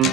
Hello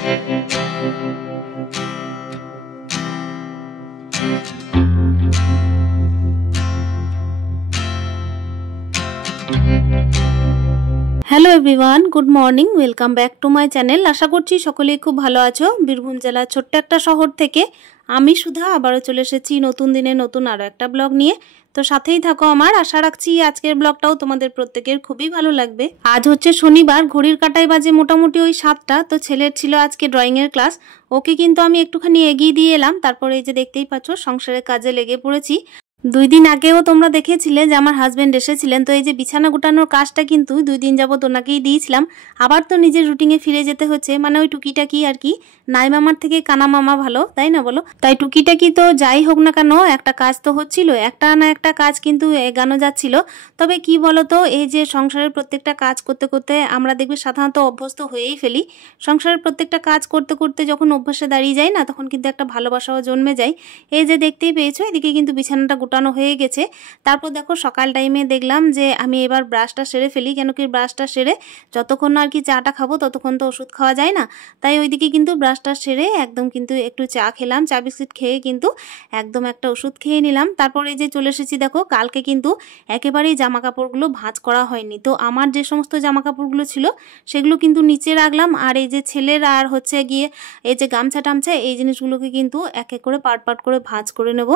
everyone, good morning, welcome back to my channel. আশা করছি সকলেই খুব ভালো আছো। বীরভূম জেলার ছোট্ট একটা শহর থেকে আমি সুধা আবারও চলে এসেছি নতুন দিনে নতুন আরও একটা ব্লগ নিয়ে। তো সাথেই থাকো আমার। আশা রাখছি আজকের ব্লগটাও তোমাদের প্রত্যেকের খুবই ভালো লাগবে। আজ হচ্ছে শনিবার, ঘড়ির কাঁটায় বাজে মোটামুটি ওই 7টা। তো ছেলের ছিল আজকে ড্রয়িংয়ের ক্লাস, ওকে কিন্তু আমি একটুখানি এগিয়ে দিয়ে এলাম। তারপরে এই যে দেখতেই পাচ্ছ সংসারের কাজে লেগে পড়েছি। 2 দিন আগেও তোমরা দেখেছিলে যে আমার হাজবেন্ড এসেছিলেন। তো এই যে বিছানা গোটানোর কাজটা কিন্তু 2 দিন যাবত ওনাকেই দিয়েছিলাম। আবার তো নিজের রুটিনে ফিরে যেতে হচ্ছে, মানে ওই টুকিটাকি আর কি। নাই মামার থেকে কানা মামা ভালো, তাই না বলো? তাই টুকিটাকি তো যাই হোক না কেন, একটা কাজ তো হচ্ছিল, একটা না একটা কাজ কিন্তু এগানো যাচ্ছিল। তবে কি বলতো, এই যে সংসারের প্রত্যেকটা কাজ করতে করতে আমরা দেখবে সাধারণত অভ্যস্ত হয়েই ফেলি। সংসারের প্রত্যেকটা কাজ করতে করতে যখন অভ্যাসে দাঁড়িয়ে যায় না, তখন কিন্তু একটা ভালোবাসাও জন্মে যায়। এই যে দেখতেই পেয়েছো, এদিকে কিন্তু বিছানাটা গোটানো হয়ে গেছে। তারপর দেখো সকাল টাইমে দেখলাম যে আমি এবার ব্রাশটা সেরে ফেলি, কেন কি ব্রাশটা সেরে যতক্ষণ না আর কি চাটা খাবো ততক্ষণ তো ওষুধ খাওয়া যায় না। তাই ওইদিকে কিন্তু ব্রাশটা সেরে একদম কিন্তু একটু চা খেলাম, চা বিস্কুট খেয়ে কিন্তু একদম একটা ওষুধ খেয়ে নিলাম। তারপর এই যে চলে এসেছি, দেখো কালকে কিন্তু একেবারেই জামা কাপড়গুলো ভাঁজ করা হয়নি। তো আমার যে সমস্ত জামা কাপড়গুলো ছিল সেগুলো কিন্তু নিচে রাখলাম, আর এই যে ছেলের আর হচ্ছে গিয়ে এই যে গামছা টামছা এই জিনিসগুলোকে কিন্তু এক এক করে পাট পাট করে ভাঁজ করে নেব।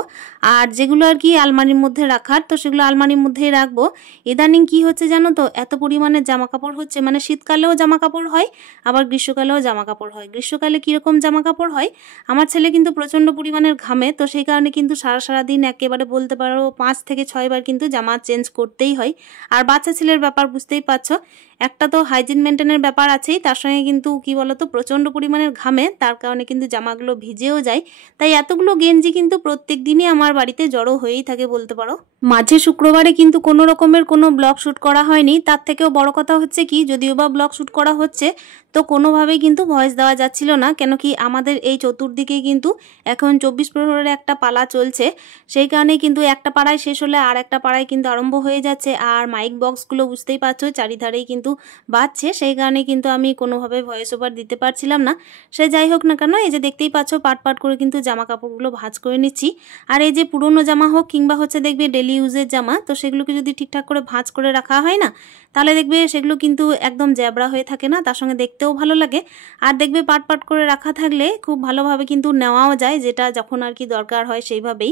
আর যেগুলো আর কি আলমারির মধ্যে রাখার, তো সেগুলো আলমারির মধ্যেই রাখবো। ইদানিং কি হচ্ছে জানো তো, এত পরিমাণে জামা কাপড় হচ্ছে, মানে শীতকালেও জামা কাপড় হয় আবার গ্রীষ্মকালেও জামা কাপড় হয়। গ্রীষ্মকালে কীরকম জামা কাপড় হয়, আমার ছেলে কিন্তু প্রচণ্ড পরিমাণের ঘামে, তো সেই কারণে কিন্তু সারা দিন একেবারে বলতে পারো 5 থেকে 6 বার কিন্তু জামা চেঞ্জ করতেই হয়। আর বাচ্চা ছেলের ব্যাপার বুঝতেই পারছো, একটা তো হাইজিন মেনটেনের ব্যাপার আছেই, তার সঙ্গে কিন্তু কি বলতো প্রচণ্ড পরিমাণের ঘামে, তার কারণে কিন্তু জামাগুলো ভিজেও যায়। তাই এতগুলো গেঞ্জি কিন্তু প্রত্যেক দিনই আমার বাড়িতে জড়ো হয়েই থাকে বলতে পারো। মাঝে শুক্রবারে কিন্তু কোনো রকমের কোনো ব্লগ শ্যুট করা হয়নি। তার থেকেও বড় কথা হচ্ছে কি, যদিও বা ব্লগ শ্যুট করা হচ্ছে তো কোনোভাবেই কিন্তু ভয়েস দেওয়া যাচ্ছিল না, কেন কি আমাদের এই চতুর্দিকে কিন্তু এখন 24 প্রহরের একটা পালা চলছে। সেই কারণেই কিন্তু একটা পাড়ায় শেষ হলে আর একটা পাড়ায় কিন্তু আরম্ভ হয়ে যাচ্ছে। আর মাইক বক্সগুলো বুঝতেই পারছো চারিধারেই কিন্তু বাজছে, সেই কারণে কিন্তু আমি কোনোভাবে ভয়েস ওভার দিতে পারছিলাম না। সে যাই হোক না কেন, এই যে দেখতেই পাচ্ছ পাট পাট করে কিন্তু জামা কাপড়গুলো ভাঁজ করে নিচ্ছি। আর এই যে পুরনো জামা হোক কিংবা হচ্ছে দেখবে ডেলি ইউজের জামা, তো সেগুলোকে যদি ঠিকঠাক করে ভাঁজ করে রাখা হয় না, তাহলে দেখবে সেগুলো কিন্তু একদম জ্যাবড়া হয়ে থাকে না, তার সঙ্গে দেখতেও ভালো লাগে। আর দেখবে পাট পাট করে রাখা থাকলে খুব ভালোভাবে কিন্তু নেওয়াও যায়, যেটা যখন আর কি দরকার হয় সেইভাবেই।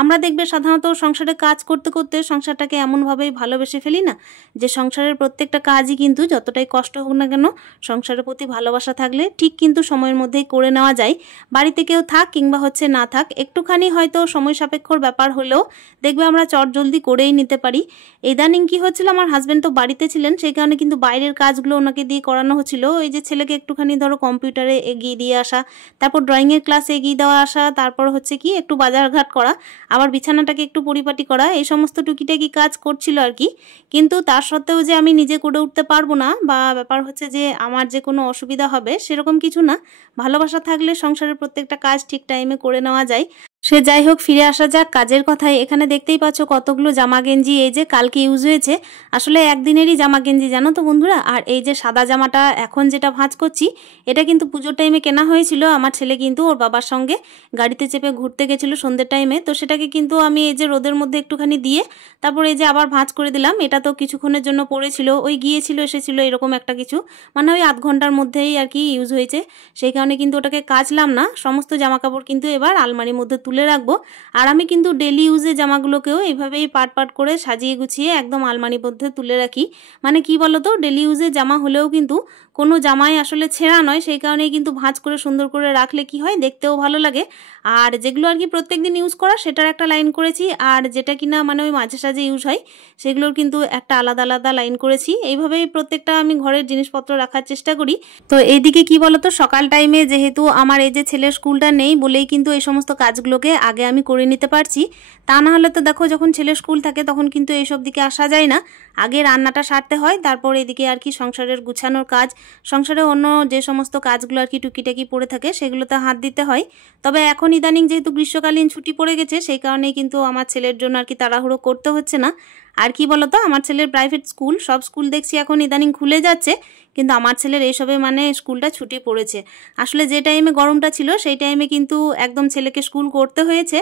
আমরা দেখবে সাধারণত সংসারে কাজ করতে করতে সংসারটাকে এমনভাবেই ভালোবেসে ফেলি না, যে সংসারের প্রত্যেকটা কাজই কিন্তু যতটাই কষ্ট হোক না কেন, সংসারের প্রতি ভালোবাসা থাকলে ঠিক কিন্তু সময়ের মধ্যেই করে নেওয়া যায়। বাড়িতে কেউ থাক কিংবা হচ্ছে না থাক, একটুখানি হয়তো সময় সাপেক্ষর ব্যাপার হলেও দেখবে আমরা চটজলদি করেই নিতে পারি। ইদানিং কি হচ্ছিল, আমার হাজব্যান্ড তো বাড়িতে ছিলেন, সেই কারণে কিন্তু বাইরের কাজগুলো ওনাকে দিয়ে করানো হচ্ছিল। এই যে ছেলেকে একটুখানি ধরো কম্পিউটারে এগিয়ে দিয়ে আসা, তারপর ড্রয়িংয়ের ক্লাসে এগিয়ে দেওয়া আসা, তারপর হচ্ছে কি একটু বাজারঘাট করা, আবার বিছানাটাকে একটু পরিপাটি করা, এই সমস্ত টুকিটাকি কাজ করছিল আর কি। কিন্তু তার সত্ত্বেও যে আমি নিজে করে উঠতে পারবো না, বা ব্যাপার হচ্ছে যে আমার যে কোনো অসুবিধা হবে সেরকম কিছু না। ভালোবাসা থাকলে সংসারের প্রত্যেকটা কাজ ঠিক টাইমে করে নেওয়া যায়। সে যাই হোক, ফিরে আসা যাক কাজের কথায়। এখানে দেখতেই পাচ্ছ কতগুলো জামা গেঞ্জি এই যে কালকে ইউজ হয়েছে, আসলে একদিনেরই জামা গেঞ্জি জানো তো বন্ধুরা। আর এই যে সাদা জামাটা এখন যেটা ভাঁজ করছি, এটা কিন্তু পুজোর টাইমে কেনা হয়েছিল। আমার ছেলে কিন্তু ওর বাবার সঙ্গে গাড়িতে চেপে ঘুরতে গেছিলো সন্ধ্যের টাইমে, তো সেটাকে কিন্তু আমি এই যে রোদের মধ্যে একটুখানি দিয়ে তারপর এই যে আবার ভাঁজ করে দিলাম। এটা তো কিছুক্ষণের জন্য পড়েছিল, ওই গিয়েছিল এসেছিল এরকম একটা কিছু, মানে ওই আধ ঘন্টার মধ্যেই আর কি ইউজ হয়েছে। সেই কারণে কিন্তু ওটাকে কাচলাম না। সমস্ত জামা কাপড় কিন্তু এবার আলমারির মধ্যে তুলে রাখবো। আর আমি কিন্তু ডেলি ইউজে জামাগুলোকেও এইভাবেই পাট পাট করে সাজিয়ে গুছিয়ে একদম আলমারির মধ্যে তুলে রাখি। মানে কি বলতো, ডেলি ইউজে জামা হলেও কিন্তু কোনো জামাই আসলে ছেঁড়া নয়, সেই কারণেই কিন্তু ভাঁজ করে সুন্দর করে রাখলে কি হয়, দেখতেও ভালো লাগে। আর যেগুলো আর কি প্রত্যেকদিন ইউজ করা, সেটার একটা লাইন করেছি, আর যেটা কিনা মানে ওই মাঝে সাঝে ইউজ হয় সেগুলোর কিন্তু একটা আলাদা আলাদা লাইন করেছি। এইভাবেই প্রত্যেকটা আমি ঘরের জিনিসপত্র রাখার চেষ্টা করি। তো এইদিকে কি বলতো, সকাল টাইমে যেহেতু আমার এই যে ছেলের স্কুলটা নেই বলেই কিন্তু এই সমস্ত কাজগুলোকে আগে আমি করে নিতে পারছি। তা না হলে তো দেখো যখন ছেলের স্কুল থাকে তখন কিন্তু এইসব দিকে আসা যায় না। আগে রান্নাটা সারতে হয়, তারপর এদিকে আর কি সংসারের গুছানোর কাজ, সংসারে অন্য যে সমস্ত কাজগুলো আর কি টুকিটাকি পড়ে থাকে সেগুলোতে হাত দিতে হয়। তবে এখন ইদানিং যেহেতু গ্রীষ্মকালীন ছুটি পড়ে গেছে সেই কারণেই কিন্তু আমার ছেলের জন্য আর কি তাড়াহুড়ো করতে হচ্ছে না। আর কি বলতো, আমার ছেলের প্রাইভেট স্কুল, সব স্কুল দেখছি এখন ইদানিং খুলে যাচ্ছে, কিন্তু আমার ছেলের এইসবে মানে স্কুলটা ছুটি পড়েছে। আসলে যে টাইমে গরমটা ছিল সেই টাইমে কিন্তু একদম ছেলেকে স্কুল করতে হয়েছে।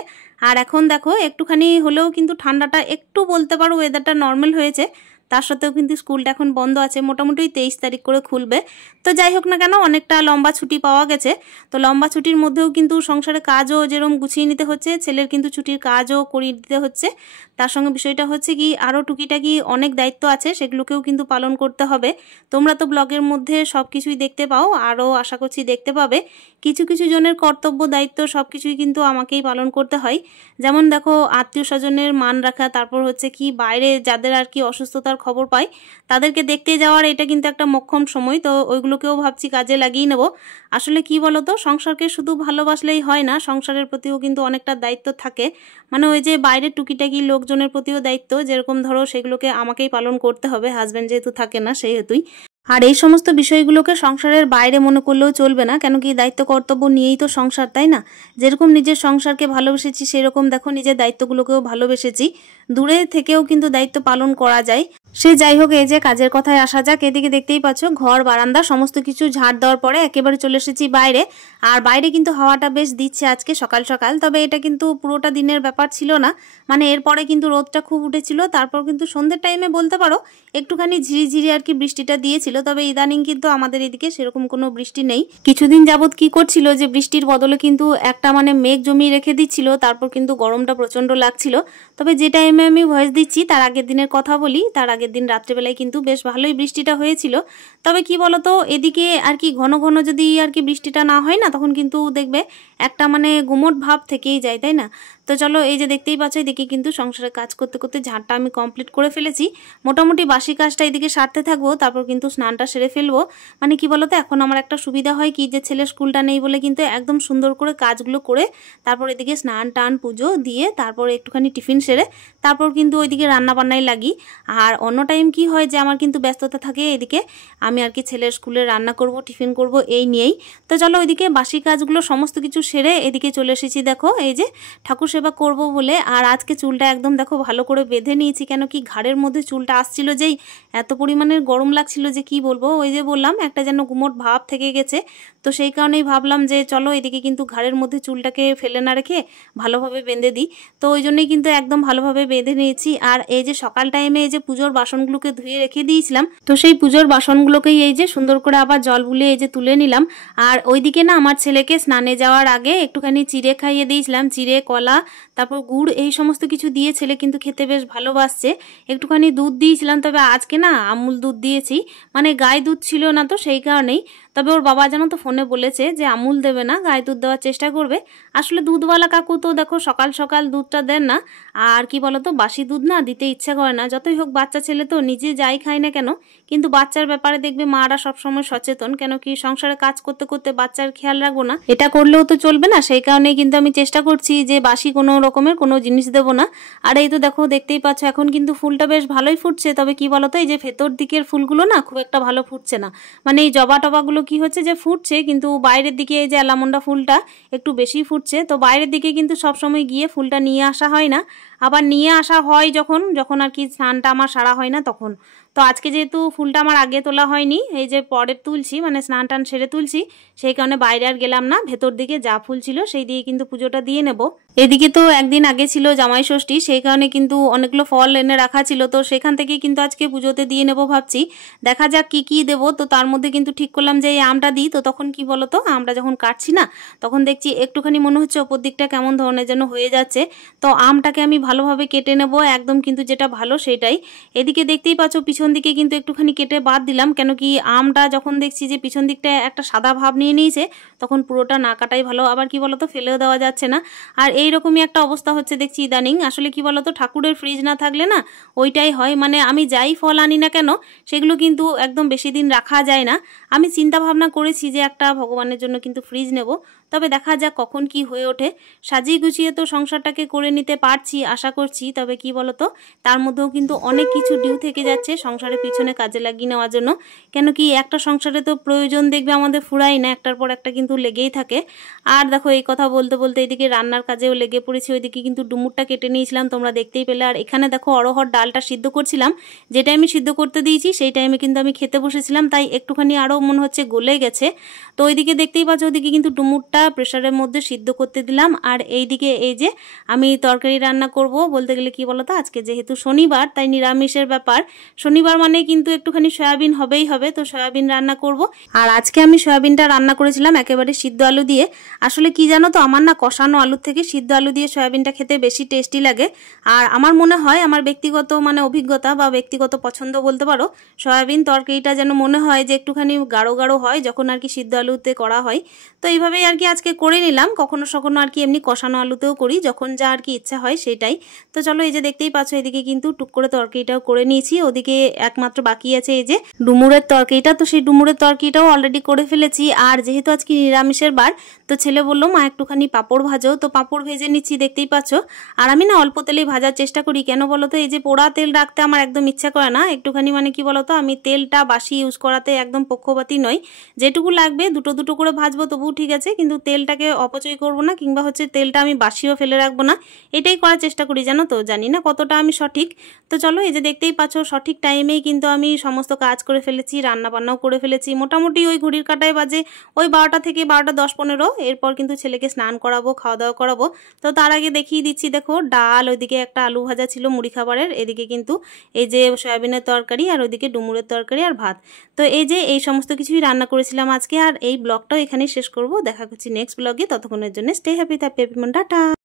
আর এখন দেখো একটুখানি হলেও কিন্তু ঠান্ডাটা একটু বলতে পারো ওয়েদারটা নর্মাল হয়েছে, তার সত্ত্বেও কিন্তু স্কুলটা এখন বন্ধ আছে, মোটামুটি 23 তারিখ করে খুলবে। তো যাই হোক না কেন, অনেকটা লম্বা ছুটি পাওয়া গেছে। তো লম্বা ছুটির মধ্যেও কিন্তু সংসারে কাজও যেরকম গুছিয়ে নিতে হচ্ছে, ছেলের কিন্তু ছুটির কাজও করিয়ে দিতে হচ্ছে। তার সঙ্গে বিষয়টা হচ্ছে কি আরও টুকিটাকি অনেক দায়িত্ব আছে, সেগুলোকেও কিন্তু পালন করতে হবে। তোমরা তো ব্লগের মধ্যে সব কিছুই দেখতে পাও, আরও আশা করছি দেখতে পাবে। কিছু কিছু জনের কর্তব্য দায়িত্ব সব কিছুই কিন্তু আমাকেই পালন করতে হয়। যেমন দেখো, আত্মীয় স্বজনের মান রাখা, তারপর হচ্ছে কি বাইরে যাদের আর কি অসুস্থতার খবর পাই তাদেরকে দেখতে যাওয়ার, এটা কিন্তু একটা মোক্ষম সময়। তো ওইগুলোকেও ভাবছি কাজে লাগিয়ে নেব। আসলে কি বলতো, সংসারকে শুধু ভালোবাসলেই হয় না, সংসারের প্রতিও কিন্তু অনেকটা দায়িত্ব থাকে। মানে ওই যে বাইরের টুকিটাকি লোকজনের প্রতিও দায়িত্ব, যেরকম ধরো সেগুলোকে আমাকেই পালন করতে হবে, হাজব্যান্ড যেহেতু থাকে না সেহেতুই। আর এই সমস্ত বিষয়গুলোকে সংসারের বাইরে মনে করলেও চলবে না, কেন কি দায়িত্ব কর্তব্য নিয়েই তো সংসার, তাই না? যেরকম নিজের সংসারকে ভালোবেসেছি সেরকম দেখো নিজের দায়িত্বগুলোকেও ভালোবেসেছি। দূরে থেকেও কিন্তু দায়িত্ব পালন করা যায়। সে যাই হোক, এই যে কাজের কথায় আসা যাক, এদিকে দেখতেই পাচ্ছ ঘর বারান্দা সমস্ত কিছু ঝাড় দেওয়ার পরে একেবারে চলে এসেছি বাইরে। আর বাইরে কিন্তু হাওয়াটা বেশ দিচ্ছে আজকে সকাল সকাল, তবে এটা কিন্তু পুরোটা দিনের ব্যাপার ছিল না। মানে এরপরে কিন্তু রোদটা খুব উঠেছিল, তারপর কিন্তু সন্ধ্যের টাইমে বলতে পারো একটুখানি ঝিরিঝিরি আর কি বৃষ্টিটা দিয়েছিল। তবে ইদানিং কিন্তু আমাদের এদিকে সেরকম কোনো বৃষ্টি নেই। কিছুদিন যাবত কি করছিল যে বৃষ্টির বদলে কিন্তু একটা মানে মেঘ জমিয়ে রেখে দিচ্ছিল, তারপর কিন্তু গরমটা প্রচন্ড লাগছিল। তবে যে টাইমে আমি ভয়েস দিচ্ছি তার আগের দিনের কথা বলি, তার আগের দিন রাত্রেবেলায় কিন্তু বেশ ভালোই বৃষ্টিটা হয়েছিল। তবে কি বলতো, এদিকে আর কি ঘন ঘন যদি আর কি বৃষ্টিটা না হয় না, তখন কিন্তু দেখবে একটা মানে গুমোট ভাব থেকেই যায়, তাই না? তো চলো, এই যে দেখতেই পাচ্ছ এদিকে কিন্তু সংসারে কাজ করতে করতে ঝাড়টা আমি কমপ্লিট করে ফেলেছি। মোটামুটি বাসি কাজটা এদিকে সারতে থাকবো, তারপর কিন্তু স্নানটা সেরে ফেলবো। মানে কি বলতো, এখন আমার একটা সুবিধা হয় কি, যে ছেলের স্কুলটা নেই বলে কিন্তু একদম সুন্দর করে কাজগুলো করে তারপর এদিকে স্নান টান পুজো দিয়ে তারপর একটুখানি টিফিন সেরে তারপর কিন্তু ওইদিকে রান্না বান্নায় লাগি। আর অন্য টাইম কি হয় যে আমার কিন্তু ব্যস্ততা থাকে, এদিকে আমি আর কি ছেলের স্কুলে রান্না করব, টিফিন করব, এই নিয়েই। তো চলো ওইদিকে বাসি কাজগুলো সমস্ত কিছু সেরে এদিকে চলে এসেছি। দেখো এই যে ঠাকুর সেবা করব বলে, আর আজকে চুলটা একদম দেখো ভালো করে বেঁধে নিয়েছি, কেন কি ঘাড়ের মধ্যে চুলটা আসছিল যেই এত পরিমাণের গরম লাগছিল যে কি বলবো। ওই যে বললাম একটা যেন গুমোট ভাব থেকে গেছে, তো সেই কারণেই ভাবলাম যে চলো এদিকে কিন্তু ঘাড়ের মধ্যে চুলটাকে ফেলে না রেখে ভালোভাবে বেঁধে দিই। তো ওই জন্যই কিন্তু একদম ভালোভাবে বেঁধে নিয়েছি। আর এই যে সকাল টাইমে এই যে পুজোর বাসনগুলোকে ধুয়ে রেখে দিয়েছিলাম, তো সেই পুজোর বাসনগুলোকেই এই যে সুন্দর করে আবার জল বুলিয়ে এই যে তুলে নিলাম। আর ওইদিকে না আমার ছেলেকে স্নানে যাওয়ার আগে একটুখানি চিড়ে খাইয়ে দিয়েছিলাম, চিড়ে কলা তারপর গুড় এই সমস্ত কিছু দিয়ে ছেলে কিন্তু খেতে বেশ ভালোবাসছে। একটুখানি দুধ দিয়েছিলাম, তবে আজকে না আমুল দুধ দিয়েছি, মানে গায়ে দুধ ছিল না তো সেই কারণেই। তবে ওর বাবা জানো তো ফোনে বলেছে যে আমুল দেবে না, গায়ে দুধ দেওয়ার চেষ্টা করবে। আসলে দুধওয়ালা কাকু তো দেখো সকাল সকাল দুধটা দেন না, আর কি বলতো বাসি দুধ না দিতে ইচ্ছা করে না। যতই হোক বাচ্চা ছেলে তো, নিজে যাই খাই না কেন, কিন্তু বাচ্চার ব্যাপারে দেখবে মারা সবসময় সচেতন, কেন কি সংসারে কাজ করতে করতে বাচ্চার খেয়াল রাখবো না, এটা করলেও তো চলবে না। সেই কারণে কিন্তু আমি চেষ্টা করছি যে বাসি কোনো রকমের কোনো জিনিস দেবো না। আর এই তো দেখো দেখতেই পাচ্ছ এখন কিন্তু ফুলটা বেশ ভালোই ফুটছে। তবে কি বলতো, এই যে ভেতর দিকের ফুলগুলো না খুব একটা ভালো ফুটছে না, মানে এই জবা টবাগুলো কি হচ্ছে যে ফুটছে, কিন্তু বাইরের দিকে এই যে অ্যালামন্ডা ফুলটা একটু বেশি ফুটছে। তো বাইরের দিকে কিন্তু সবসময় গিয়ে ফুলটা নিয়ে আসা হয় না, আবার নিয়ে আসা হয় যখন যখন আর কি স্নানটা আমার সারা হয় না তখন। তো আজকে যেহেতু ফুলটা আমার আগে তোলা হয়নি, এই যে পরে তুলছি, মানে স্নান টান সেরে তুলছি, সেই কারণে বাইরে আর গেলাম না, ভেতর দিকে যা ফুল ছিল সেই দিয়ে কিন্তু পুজোটা দিয়ে নেব। এদিকে তো একদিন আগে ছিল জামাই ষষ্ঠী, সেই কারণে কিন্তু অনেকগুলো ফল এনে রাখা ছিল, তো সেখান থেকে কিন্তু আজকে পুজোতে দিয়ে নেব ভাবছি। দেখা যাক কি কি দেবো। তো তার মধ্যে কিন্তু ঠিক করলাম যে এই আমটা দিই। তো তখন কি বলতো, আমটা যখন কাটছি না তখন দেখছি একটুখানি মনে হচ্ছে ওপর দিকটা কেমন ধরনের যেন হয়ে যাচ্ছে। তো আমটাকে আমি ভালোভাবে কেটে নেব, একদম কিন্তু যেটা ভালো সেটাই। এদিকে দেখতেই পাচ্ছ পিছন দিকে কিন্তু একটুখানি কেটে বাদ দিলাম, কেন কি আমটা যখন দেখছি যে পিছন দিকটা একটা সাদা ভাব নিয়ে নিয়েছে, তখন পুরোটা না কাটাই ভালো। আবার কি বলতো, ফেলেও দেওয়া যাচ্ছে না। আর এইরকমই একটা অবস্থা হচ্ছে দেখছি ইদানিং। আসলে কি বলতো, ঠাকুরের ফ্রিজ না থাকলে না ওইটাই হয়, মানে আমি যাই ফল আনি না কেন সেগুলো কিন্তু একদম বেশি দিন রাখা যায় না। আমি চিন্তা ভাবনা করেছি যে একটা ভগবানের জন্য কিন্তু ফ্রিজ নেব, তবে দেখা যাক কখন কি হয়ে ওঠে। সাজিয়ে গুছিয়ে তো সংসারটাকে করে নিতে পারছি আশা করছি, তবে কি বলতো তার মধ্যেও কিন্তু অনেক কিছু ডিউ থেকে যাচ্ছে সংসারের পিছনে কাজে লাগিয়ে নেওয়ার জন্য। কেন কি একটা সংসারে তো প্রয়োজন দেখবে আমাদের ফুরাই না, একটার পর একটা কিন্তু লেগেই থাকে। আর দেখো এই কথা বলতে বলতে এদিকে রান্নার কাজেও লেগে পড়েছি। ওইদিকে কিন্তু ডুমুরটা কেটে নিয়েছিলাম, তোমরা দেখতেই পেলে। আর এখানে দেখো অরহর ডালটা সিদ্ধ করছিলাম, যে টাইমে সিদ্ধ করতে দিয়েছি সেই টাইমে কিন্তু আমি খেতে বসেছিলাম, তাই একটুখানি আরও মনে হচ্ছে গলে গেছে। তো ওইদিকে দেখতেই পাচ্ছ ওইদিকে কিন্তু ডুমুরটা প্রেশারের মধ্যে সিদ্ধ করতে দিলাম। আর এইদিকে এই যে আমি তরকারি রান্না করব, বলতে গেলে কি বলতো, আজকে যেহেতু শনিবার তাই নিরামিষের ব্যাপার। শনিবার মানে কিন্তু একটুখানি সয়াবিন হবেই হবে, তো সয়াবিন রান্না করব। আর আজকে আমি সয়াবিনটা রান্না করেছিলাম একেবারে সিদ্ধ আলু দিয়ে। আসলে কি জানো তো, আমার না কষানো আলুর থেকে সিদ্ধ আলু দিয়ে সয়াবিনটা খেতে বেশি টেস্টি লাগে। আর আমার মনে হয়, আমার ব্যক্তিগত মানে অভিজ্ঞতা বা ব্যক্তিগত পছন্দ বলতে পারো, সয়াবিন তরকারিটা যেন মনে হয় যে একটুখানি গাঢ় গাঢ় হয় যখন আর কি সিদ্ধ আলুতে করা হয়। তো এইভাবেই আর কি আজকে করে নিলাম। কখনো সখনো আর কি এমনি কষানো আলুতেও করি, যখন যা আর কি ইচ্ছা হয় সেটাই। তো চলো, এই যে দেখতেই পাচ্ছ এদিকে কিন্তু টুক করে তরকারিটাও করে নিয়েছি। ওদিকে একমাত্র বাকি আছে এই যে ডুমুরের তরকারিটা, তো সেই ডুমুরের তরকারিটাও অলরেডি করে ফেলেছি। আর যেহেতু আজকে নিরামিষের বার, তো ছেলে বললো মা একটুখানি পাঁপড় ভাজো, তো পাঁপড় ভেজে নিচ্ছি দেখতেই পাচ্ছ। আর আমি না অল্প তেলেই ভাজার চেষ্টা করি, কেন বলো তো, এই যে পোড়া তেল রাখতে আমার একদম ইচ্ছা করে না। একটুখানি মানে কি বলতো, আমি তেলটা বাসি ইউজ করাতে একদম পক্ষপাতী নই। যেটুকু লাগবে দুটো দুটো করে ভাজবো তবুও ঠিক আছে, কিন্তু তেলটাকে অপচয় করব না, কিংবা হচ্ছে তেলটা আমি বাসিও ফেলে রাখবো না, এটাই করার চেষ্টা করি জানো তো। জানি না কতটা আমি সঠিক। তো চলো, এই যে দেখতেই পাচ্ছ সঠিক টাইমেই কিন্তু আমি সমস্ত কাজ করে ফেলেছি, রান্না বান্নাও করে ফেলেছি। মোটামুটি ওই ঘড়ির কাঁটায় বাজে ওই 12টা থেকে 12টা 10-15। এরপর কিন্তু ছেলেকে স্নান করাবো, খাওয়া দাওয়া করাবো। তো তার আগে দেখিয়ে দিচ্ছি, দেখো ডাল, ওইদিকে একটা আলু ভাজা ছিল মুড়ি খাবারের, এদিকে কিন্তু এই যে সয়াবিনের তরকারি, আর ওইদিকে ডুমুরের তরকারি আর ভাত। তো এই যে এই সমস্ত কিছুই রান্না করেছিলাম আজকে। আর এই ব্লগটাও এখানেই শেষ করব। দেখা করছি নেক্সট ব্লগে, ততক্ষণের জন্য স্টে হ্যাপি, টাটা।